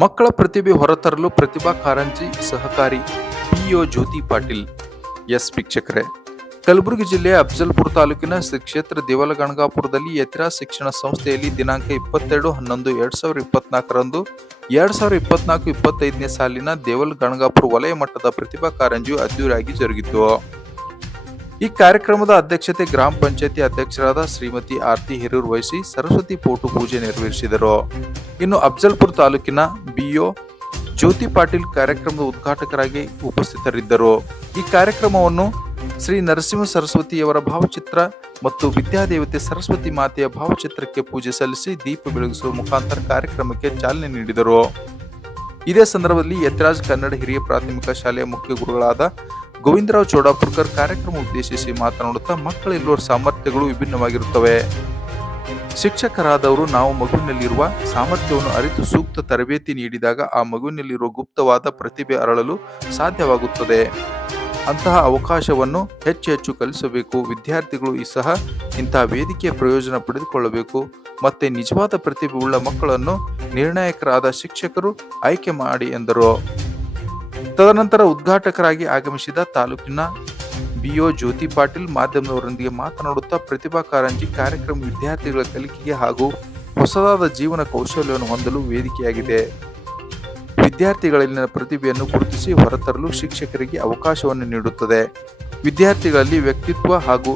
ಮಕ್ಕಳ ಪ್ರತಿಭೆ ಹೊರತರಲು ಪ್ರತಿಭಾ ಕಾರಂಜಿ ಸಹಕಾರಿ ಪಿಒ ಜ್ಯೋತಿ ಪಾಟೀಲ್ ಎಸ್ ಶಿಕ್ಷಕರೇ. ಕಲಬುರಗಿ ಜಿಲ್ಲೆಯ ಅಫಜಲ್ಪುರ ತಾಲೂಕಿನ ಶ್ರೀ ಕ್ಷೇತ್ರ ದೇವಲಗಣಗಾಪುರದಲ್ಲಿ ಯತಿರಾಜ್ ಶಿಕ್ಷಣ ಸಂಸ್ಥೆಯಲ್ಲಿ ದಿನಾಂಕ 22/11/2024 ರಂದು 2024-25ನೇ ಸಾಲಿನ ದೇವಲಗಣಗಾಪುರ ವಲಯ ಮಟ್ಟದ ಪ್ರತಿಭಾ ಕಾರಂಜಿಯು ಅದ್ದೂರಿಯಾಗಿ ಜರುಗಿತು. ಈ ಕಾರ್ಯಕ್ರಮದ ಅಧ್ಯಕ್ಷತೆ ಗ್ರಾಮ ಪಂಚಾಯತಿ ಅಧ್ಯಕ್ಷರಾದ ಶ್ರೀಮತಿ ಆರತಿ ಹಿರೂರ್ ವಹಿಸಿ ಸರಸ್ವತಿ ಫೋಟೋ ಪೂಜೆ ನೆರವೇರಿಸಿದರು. ಇನ್ನು ಅಫಜಲ್ಪುರ ತಾಲೂಕಿನ ಬಿಒ ಜ್ಯೋತಿ ಪಾಟೀಲ್ ಕಾರ್ಯಕ್ರಮದ ಉದ್ಘಾಟಕರಾಗಿ ಉಪಸ್ಥಿತರಿದ್ದರು. ಈ ಕಾರ್ಯಕ್ರಮವನ್ನು ಶ್ರೀ ನರಸಿಂಹ ಸರಸ್ವತಿಯವರ ಭಾವಚಿತ್ರ ಮತ್ತು ವಿದ್ಯಾದೇವತೆ ಸರಸ್ವತಿ ಮಾತೆಯ ಭಾವಚಿತ್ರಕ್ಕೆ ಪೂಜೆ ಸಲ್ಲಿಸಿ ದೀಪ ಬೆಳಗಿಸುವ ಮುಖಾಂತರ ಕಾರ್ಯಕ್ರಮಕ್ಕೆ ಚಾಲನೆ ನೀಡಿದರು. ಇದೇ ಸಂದರ್ಭದಲ್ಲಿ ಯತಿರಾಜ್ ಕನ್ನಡ ಹಿರಿಯ ಪ್ರಾಥಮಿಕ ಶಾಲೆಯ ಮುಖ್ಯ ಗುರುಗಳಾದ ಗೋವಿಂದರಾವ್ ಚೋಡಾಪುರ್ಕರ್ ಕಾರ್ಯಕ್ರಮ ಉದ್ದೇಶಿಸಿ ಮಾತನಾಡುತ್ತಾ ಮಕ್ಕಳೆಲ್ಲರ ಸಾಮರ್ಥ್ಯಗಳು ವಿಭಿನ್ನವಾಗಿರುತ್ತವೆ. ಶಿಕ್ಷಕರಾದವರು ನಾವು ಮಗುವಿನಲ್ಲಿರುವ ಸಾಮರ್ಥ್ಯವನ್ನು ಅರಿತು ಸೂಕ್ತ ತರಬೇತಿ ನೀಡಿದಾಗ ಆ ಮಗುವಿನಲ್ಲಿರುವ ಗುಪ್ತವಾದ ಪ್ರತಿಭೆ ಅರಳಲು ಸಾಧ್ಯವಾಗುತ್ತದೆ. ಅಂತಹ ಅವಕಾಶವನ್ನು ಹೆಚ್ಚು ಕಲಿಸಬೇಕು. ವಿದ್ಯಾರ್ಥಿಗಳು ಸಹ ಇಂತಹ ವೇದಿಕೆಯ ಪ್ರಯೋಜನ ಪಡೆದುಕೊಳ್ಳಬೇಕು. ಮತ್ತೆ ನಿಜವಾದ ಪ್ರತಿಭೆ ಉಳ್ಳ ಮಕ್ಕಳನ್ನು ನಿರ್ಣಾಯಕರಾದ ಶಿಕ್ಷಕರು ಆಯ್ಕೆ ಮಾಡಿ ಎಂದರು. ತದನಂತರ ಉದ್ಘಾಟಕರಾಗಿ ಆಗಮಿಸಿದ ತಾಲೂಕಿನ ಬಿಒ ಜ್ಯೋತಿ ಪಾಟೀಲ್ ಮಾಧ್ಯಮದವರೊಂದಿಗೆ ಮಾತನಾಡುತ್ತಾ ಪ್ರತಿಭಾ ಕಾರಂಜಿ ಕಾರ್ಯಕ್ರಮ ವಿದ್ಯಾರ್ಥಿಗಳ ಕಲಿಕೆಗೆ ಹಾಗೂ ಹೊಸದಾದ ಜೀವನ ಕೌಶಲ್ಯವನ್ನು ಹೊಂದಲು ವೇದಿಕೆಯಾಗಿದೆ. ವಿದ್ಯಾರ್ಥಿಗಳಲ್ಲಿನ ಪ್ರತಿಭೆಯನ್ನು ಗುರುತಿಸಿ ಹೊರತರಲು ಶಿಕ್ಷಕರಿಗೆ ಅವಕಾಶವನ್ನು ನೀಡುತ್ತದೆ. ವಿದ್ಯಾರ್ಥಿಗಳಲ್ಲಿ ವ್ಯಕ್ತಿತ್ವ ಹಾಗೂ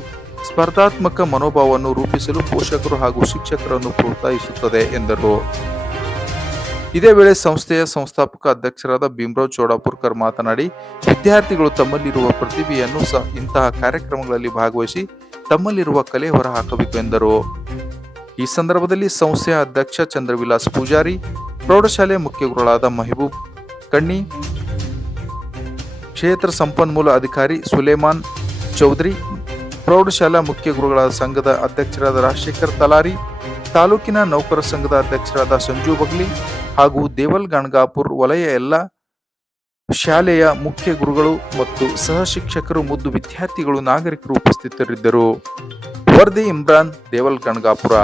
ಸ್ಪರ್ಧಾತ್ಮಕ ಮನೋಭಾವವನ್ನು ರೂಪಿಸಲು ಪೋಷಕರು ಹಾಗೂ ಶಿಕ್ಷಕರನ್ನು ಪ್ರೋತ್ಸಾಹಿಸುತ್ತದೆ ಎಂದರು. ಇದೇ ವೇಳೆ ಸಂಸ್ಥೆಯ ಸಂಸ್ಥಾಪಕ ಅಧ್ಯಕ್ಷರಾದ ಭೀಮರಾವ್ ಚೋಡಾಪುರ್ಕರ್ ಮಾತನಾಡಿ, ವಿದ್ಯಾರ್ಥಿಗಳು ತಮ್ಮಲ್ಲಿರುವ ಪ್ರತಿಭೆಯನ್ನು ಇಂತಹ ಕಾರ್ಯಕ್ರಮಗಳಲ್ಲಿ ಭಾಗವಹಿಸಿ ತಮ್ಮಲ್ಲಿರುವ ಕಲೆ ಹೊರಹಾಕಬೇಕು ಎಂದರು. ಈ ಸಂದರ್ಭದಲ್ಲಿ ಸಂಸ್ಥೆಯ ಅಧ್ಯಕ್ಷ ಚಂದ್ರವಿಲಾಸ್ ಪೂಜಾರಿ, ಪ್ರೌಢಶಾಲೆ ಮುಖ್ಯ ಗುರುಗಳಾದ ಮೆಹಬೂಬ್ ಕಣ್ಣಿ, ಕ್ಷೇತ್ರ ಸಂಪನ್ಮೂಲ ಅಧಿಕಾರಿ ಸುಲೇಮಾನ್ ಚೌಧರಿ, ಪ್ರೌಢಶಾಲಾ ಮುಖ್ಯ ಗುರುಗಳಾದ ಸಂಘದ ಅಧ್ಯಕ್ಷರಾದ ರಾಜಶೇಖರ್ ತಲಾರಿ, ತಾಲೂಕಿನ ನೌಕರ ಸಂಘದ ಅಧ್ಯಕ್ಷರಾದ ಸಂಜು ಬಗ್ಲಿ ಹಾಗೂ ದೇವಲಗಣಗಾಪುರ ವಲಯ ಎಲ್ಲ ಶಾಲೆಯ ಮುಖ್ಯ ಗುರುಗಳು ಮತ್ತು ಸಹ ಶಿಕ್ಷಕರು, ಮುದ್ದು ವಿದ್ಯಾರ್ಥಿಗಳು, ನಾಗರಿಕರು ಉಪಸ್ಥಿತರಿದ್ದರು. ವರದಿ ಇಮ್ರಾನ್, ದೇವಲಗಣಗಾಪುರ.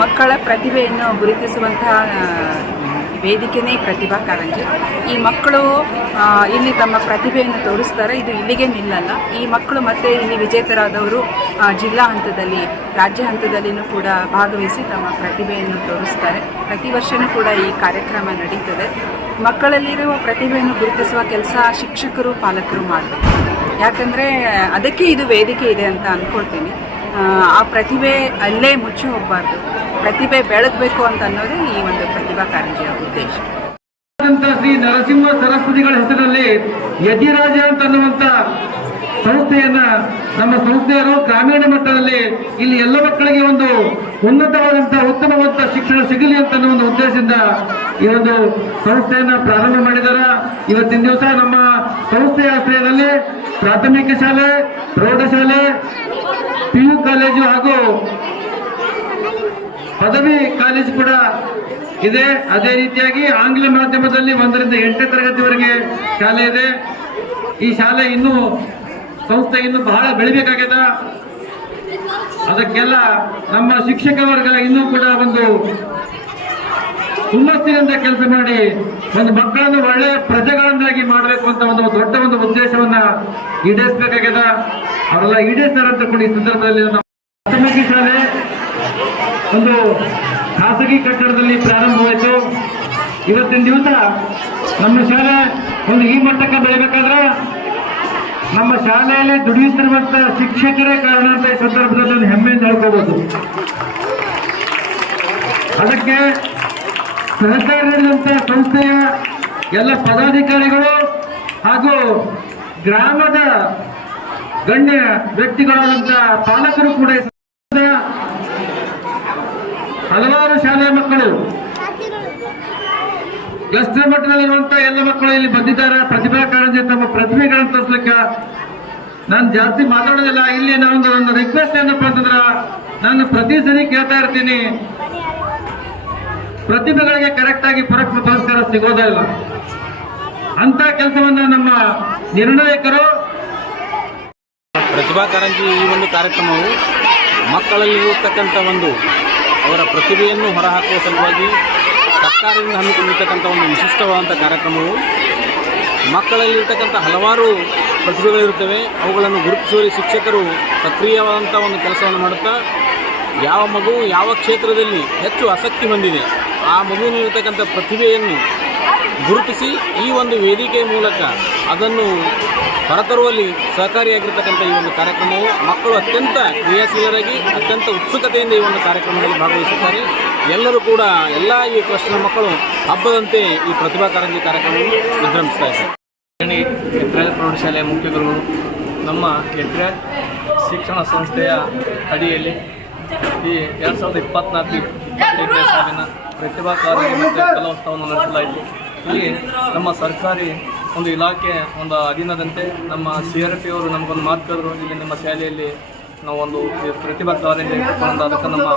ಮಕ್ಕಳ ಪ್ರತಿಭೆಯನ್ನು ಗುರುತಿಸುವಂತಹ ವೇದಿಕೆನೇ ಪ್ರತಿಭಾ ಕಾರಂಜಿ. ಈ ಮಕ್ಕಳು ಇಲ್ಲಿ ತಮ್ಮ ಪ್ರತಿಭೆಯನ್ನು ತೋರಿಸ್ತಾರೆ. ಇದು ಇಲ್ಲಿಗೆ ನಿಲ್ಲಲ್ಲ. ಈ ಮಕ್ಕಳು ಮತ್ತೆ ಇಲ್ಲಿ ವಿಜೇತರಾದವರು ಜಿಲ್ಲಾ ಹಂತದಲ್ಲಿ, ರಾಜ್ಯ ಹಂತದಲ್ಲಿಯೂ ಕೂಡ ಭಾಗವಹಿಸಿ ತಮ್ಮ ಪ್ರತಿಭೆಯನ್ನು ತೋರಿಸ್ತಾರೆ. ಪ್ರತಿ ವರ್ಷವೂ ಕೂಡ ಈ ಕಾರ್ಯಕ್ರಮ ನಡೀತದೆ. ಮಕ್ಕಳಲ್ಲಿರುವ ಪ್ರತಿಭೆಯನ್ನು ಗುರುತಿಸುವ ಕೆಲಸ ಶಿಕ್ಷಕರು, ಪಾಲಕರು ಮಾಡಬೇಕು. ಯಾಕಂದರೆ ಅದಕ್ಕೆ ಇದು ವೇದಿಕೆ ಇದೆ ಅಂತ ಅಂದ್ಕೊಳ್ತೀನಿ. ಆ ಪ್ರತಿಭೆ ಅಲ್ಲೇ ಮುಚ್ಚಿ ಹೋಗಬಾರ್ದು, ಪ್ರತಿಭೆ ಬೆಳಗಬೇಕು ಅಂತ ಅನ್ನೋದೇ ಈ ಒಂದು ಪ್ರತಿಭಾ ಕಾರಂಜಿಯ ಉದ್ದೇಶ. ಶ್ರೀ ನರಸಿಂಹ ಸರಸ್ವತಿಗಳ ಹೆಸರಲ್ಲಿ ಯತಿರಾಜ ಅಂತ ಅನ್ನುವಂತ ಸಂಸ್ಥೆಯನ್ನ ನಮ್ಮ ಸಂಸ್ಥೆಯರು ಗ್ರಾಮೀಣ ಮಟ್ಟದಲ್ಲಿ ಇಲ್ಲಿ ಎಲ್ಲ ಮಕ್ಕಳಿಗೆ ಒಂದು ಉನ್ನತವಾದಂತಹ ಉತ್ತಮವಾದ ಶಿಕ್ಷಣ ಸಿಗಲಿ ಅಂತ ಅನ್ನೋ ಒಂದು ಉದ್ದೇಶದಿಂದ ಈ ಒಂದು ಸಂಸ್ಥೆಯನ್ನ ಪ್ರಾರಂಭ ಮಾಡಿದ್ದಾರೆ. ಇವತ್ತಿನ ದಿವಸ ನಮ್ಮ ಸಂಸ್ಥೆಯ ಆಶ್ರಯದಲ್ಲಿ ಪ್ರಾಥಮಿಕ ಶಾಲೆ, ಪ್ರೌಢಶಾಲೆ, PU ಕಾಲೇಜು ಹಾಗೂ ಪದವಿ ಕಾಲೇಜು ಕೂಡ ಇದೆ. ಅದೇ ರೀತಿಯಾಗಿ ಆಂಗ್ಲ ಮಾಧ್ಯಮದಲ್ಲಿ 1ರಿಂದ 8ನೇ ತರಗತಿವರೆಗೆ ಶಾಲೆ ಇದೆ. ಈ ಶಾಲೆ ಸಂಸ್ಥೆ ಇನ್ನೂ ಬಹಳ ಬೆಳಿಬೇಕಾಗ್ಯದ. ಅದಕ್ಕೆಲ್ಲ ನಮ್ಮ ಶಿಕ್ಷಕ ವರ್ಗ ಇನ್ನೂ ಕೂಡ ಒಂದು ಹುಮ್ಮಸ್ಸಿನಿಂದ ಕೆಲಸ ಮಾಡಿ ಒಂದು ಮಕ್ಕಳನ್ನು ಒಳ್ಳೆಯ ಪ್ರಜೆಗಳನ್ನಾಗಿ ಮಾಡಬೇಕು ಅಂತ ಒಂದು ದೊಡ್ಡ ಒಂದು ಉದ್ದೇಶವನ್ನ ಈಡೇರಿಸಬೇಕಾಗ್ಯದ. ಅವರೆಲ್ಲ ಈಡೇರಿಸ್ತಾರೆ ಅಂತ ಕೂಡ ಈ ಸಂದರ್ಭದಲ್ಲಿ ನಮ್ಮ ಪ್ರಾಥಮಿಕ ಶಾಲೆ ಒಂದು ಖಾಸಗಿ ಕಟ್ಟಡದಲ್ಲಿ ಪ್ರಾರಂಭವಾಯಿತು. ಇವತ್ತಿನ ದಿವಸ ನಮ್ಮ ಶಾಲೆ ಒಂದು ಈ ಮಟ್ಟಕ್ಕೆ ಬೆಳಿಬೇಕಾದ್ರೆ ನಮ್ಮ ಶಾಲೆಯಲ್ಲಿ ದುಡಿಯುತ್ತಿರುವಂತಹ ಶಿಕ್ಷಕರೇ ಕಾರಣ ಅಂತ ಈ ಸಂದರ್ಭದಲ್ಲಿ ಒಂದು ಹೆಮ್ಮೆಯಿಂದ ಹೇಳ್ಕೋಬಹುದು. ಅದಕ್ಕೆ ಸಹಕಾರ ನೀಡಿದಂತಹ ಸಂಸ್ಥೆಯ ಎಲ್ಲ ಪದಾಧಿಕಾರಿಗಳು ಹಾಗೂ ಗ್ರಾಮದ ಗಣ್ಯ ವ್ಯಕ್ತಿಗಳಾದಂತಹ ಪಾಲಕರು ಕೂಡ ಹಲವಾರು ಶಾಲೆಯ ಮಕ್ಕಳು ಕ್ಲಸ್ಟರ್ ಮಟ್ಟದಲ್ಲಿರುವಂತಹ ಎಲ್ಲ ಮಕ್ಕಳು ಇಲ್ಲಿ ಬಂದಿದ್ದಾರೆ. ಪ್ರತಿಭಾ ಕಾರಂಜಿ ತಮ್ಮ ಪ್ರತಿಭೆಗಳನ್ನು ತೋರಿಸ್ಲಿಕ್ಕೆ ನಾನು ಜಾಸ್ತಿ ಮಾತಾಡೋದಿಲ್ಲ. ಇಲ್ಲಿ ಒಂದು ರಿಕ್ವೆಸ್ಟ್ ಏನಪ್ಪ ಅಂತಂದ್ರ, ನಾನು ಪ್ರತಿ ಸರಿ ಕೇಳ್ತಾ ಇರ್ತೀನಿ, ಪ್ರತಿಭೆಗಳಿಗೆ ಕರೆಕ್ಟ್ ಆಗಿ ಪುರಸ್ಕಾರ ಸಿಗೋದೇ ಇಲ್ಲ. ಅಂತ ಕೆಲಸವನ್ನ ನಮ್ಮ ನಿರ್ಣಾಯಕರು ಪ್ರತಿಭಾ ಕಾರಂಜಿ ಈ ಒಂದು ಕಾರ್ಯಕ್ರಮವು ಮಕ್ಕಳಲ್ಲಿರತಕ್ಕಂಥ ಅವರ ಪ್ರತಿಭೆಯನ್ನು ಹೊರಹಾಕುವ ಸಲುವಾಗಿ ಸರ್ಕಾರದಿಂದ ಹಮ್ಮಿಕೊಂಡಿರ್ತಕ್ಕಂಥ ಒಂದು ವಿಶಿಷ್ಟವಾದಂಥ ಕಾರ್ಯಕ್ರಮವು ಮಕ್ಕಳಲ್ಲಿರ್ತಕ್ಕಂಥ ಹಲವಾರು ಪ್ರತಿಭೆಗಳಿರುತ್ತವೆ. ಅವುಗಳನ್ನು ಗುರುತಿಸುವಲ್ಲಿ ಶಿಕ್ಷಕರು ಸಕ್ರಿಯವಾದಂಥ ಒಂದು ಕೆಲಸವನ್ನು ಮಾಡುತ್ತಾ ಯಾವ ಮಗು ಯಾವ ಕ್ಷೇತ್ರದಲ್ಲಿ ಹೆಚ್ಚು ಆಸಕ್ತಿ ಹೊಂದಿದೆ ಆ ಮಗುವಿನಲ್ಲಿರ್ತಕ್ಕಂಥ ಪ್ರತಿಭೆಯನ್ನು ಗುರುತಿಸಿ ಈ ಒಂದು ವೇದಿಕೆಯ ಮೂಲಕ ಅದನ್ನು ಹೊರತರುವಲ್ಲಿ ಸಹಕಾರಿಯಾಗಿರ್ತಕ್ಕಂಥ ಈ ಒಂದು ಕಾರ್ಯಕ್ರಮವು ಮಕ್ಕಳು ಅತ್ಯಂತ ಕ್ರಿಯಾಶೀಲರಾಗಿ ಅತ್ಯಂತ ಉತ್ಸುಕತೆಯಿಂದ ಈ ಒಂದು ಕಾರ್ಯಕ್ರಮದಲ್ಲಿ ಭಾಗವಹಿಸುತ್ತಾರೆ. ಎಲ್ಲರೂ ಕೂಡ ಎಲ್ಲ ಈ ಕ್ಲಸ್ಟರ್ ಮಕ್ಕಳು ಹಬ್ಬದಂತೆ ಈ ಪ್ರತಿಭಾ ಕಾರಂಜಿ ಕಾರ್ಯಕ್ರಮವನ್ನು ವಿಜೃಂಭಿಸ್ತಾ ಇದ್ದಾರೆ. ಎತ್ರೆ ಪ್ರೌಢಶಾಲೆಯ ಮುಖ್ಯ ಗುರುಗಳು ನಮ್ಮ ಎತ್ರೆ ಶಿಕ್ಷಣ ಸಂಸ್ಥೆಯ ಅಡಿಯಲ್ಲಿ ಈ 2024-25 ಸಾಲಿನ ಪ್ರತಿಭಾ ಕಾರಂಜಿ ಮತ್ತು ಕಲೋತ್ಸವವನ್ನು ನಡೆಸಲಾಯಿತು. ಇಲ್ಲಿ ನಮ್ಮ ಸರ್ಕಾರಿ ಒಂದು ಇಲಾಖೆ ಒಂದು ಅಧೀನದಂತೆ ನಮ್ಮ CRP ಅವರು ನಮಗೊಂದು ಮಾತು ಕರೆದ್ರು, ಇಲ್ಲಿ ನಿಮ್ಮ ಶಾಲೆಯಲ್ಲಿ ನಾವು ಒಂದು ಪ್ರತಿಭಾ ಕಾರಂಜಿ ಇಟ್ಟುಕೊಂಡು ಅದಕ್ಕೆ ನಮ್ಮ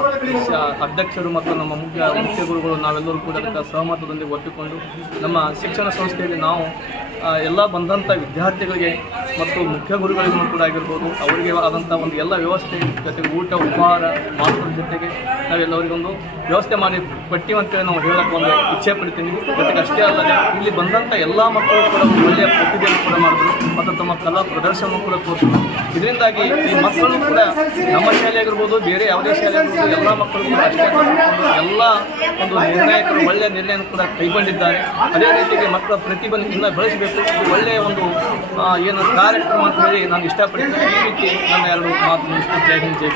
ಅಧ್ಯಕ್ಷರು ಮತ್ತು ನಮ್ಮ ಮುಖ್ಯ ಗುರುಗಳು ನಾವೆಲ್ಲರೂ ಕೂಡ ಅದಕ್ಕೆ ಸಹಮತದೊಂದಿಗೆ ಒಪ್ಪಿಕೊಂಡು ನಮ್ಮ ಶಿಕ್ಷಣ ಸಂಸ್ಥೆಯಲ್ಲಿ ನಾವು ಎಲ್ಲ ಬಂದಂಥ ವಿದ್ಯಾರ್ಥಿಗಳಿಗೆ ಮತ್ತು ಮುಖ್ಯ ಗುರುಗಳಿಗೂ ಕೂಡ ಆಗಿರ್ಬೋದು ಅವರಿಗೆ ಆದಂಥ ಒಂದು ಎಲ್ಲ ವ್ಯವಸ್ಥೆ ಜೊತೆಗೆ ಊಟ ಉಪಹಾರ ಮಾಡೋದ್ರ ಜೊತೆಗೆ ನಾವೆಲ್ಲರಿಗೊಂದು ವ್ಯವಸ್ಥೆ ಮಾಡಿ ಕೊಟ್ಟಿವಿ ಅಂತೇಳಿ ನಾವು ಹೇಳಕ್ಕೆ ಒಂದು ಇಚ್ಛೆ ಪಡ್ತೀನಿ. ಜೊತೆಗೆ ಅಷ್ಟೇ ಅಲ್ಲದೆ ಇಲ್ಲಿ ಬಂದಂಥ ಎಲ್ಲ ಮಕ್ಕಳು ಕೂಡ ಒಂದು ಒಳ್ಳೆಯ ಪ್ರತಿಭೆಯನ್ನು ಕೂಡ ಮಾಡಿದ್ರು ಮತ್ತು ತಮ್ಮ ಕಲಾ ಪ್ರದರ್ಶನ ಕೂಡ ತೋರಿಸಿದ್ರು. ಇದರಿಂದಾಗಿ ಈ ಮಕ್ಕಳು ಕೂಡ ನಮ್ಮ ಶಾಲೆ ಆಗಿರ್ಬೋದು ಬೇರೆ ಯಾವುದೇ ಶಾಲೆ ಆಗಿರ್ಬೋದು ಎಲ್ಲ ಮಕ್ಕಳು ಕೂಡ ಅಷ್ಟೇ ಎಲ್ಲ ಒಂದು ನಿರ್ಣಾಯಕರು ಒಳ್ಳೆಯ ನಿರ್ಣಯವನ್ನು ಕೂಡ ಕೈಗೊಂಡಿದ್ದಾರೆ. ಅದೇ ರೀತಿಗೆ ಮಕ್ಕಳ ಪ್ರತಿಭೆಯನ್ನು ಇನ್ನೂ ಬೆಳೆಸಬೇಕು. ಒಳ್ಳೆಯ ಒಂದು ಏನು ಕಾರ್ಯಕ್ರಮ ಅಂತ ಹೇಳಿ ನಾನು ಇಷ್ಟಪಡ್ತೀನಿ. ಈ ರೀತಿ ನನ್ನ ಎರಡು ಮಾತು ಮುಗಿಸ್ತೀನಿ. ಜೈ ಹಿಂದ್ ಜೈ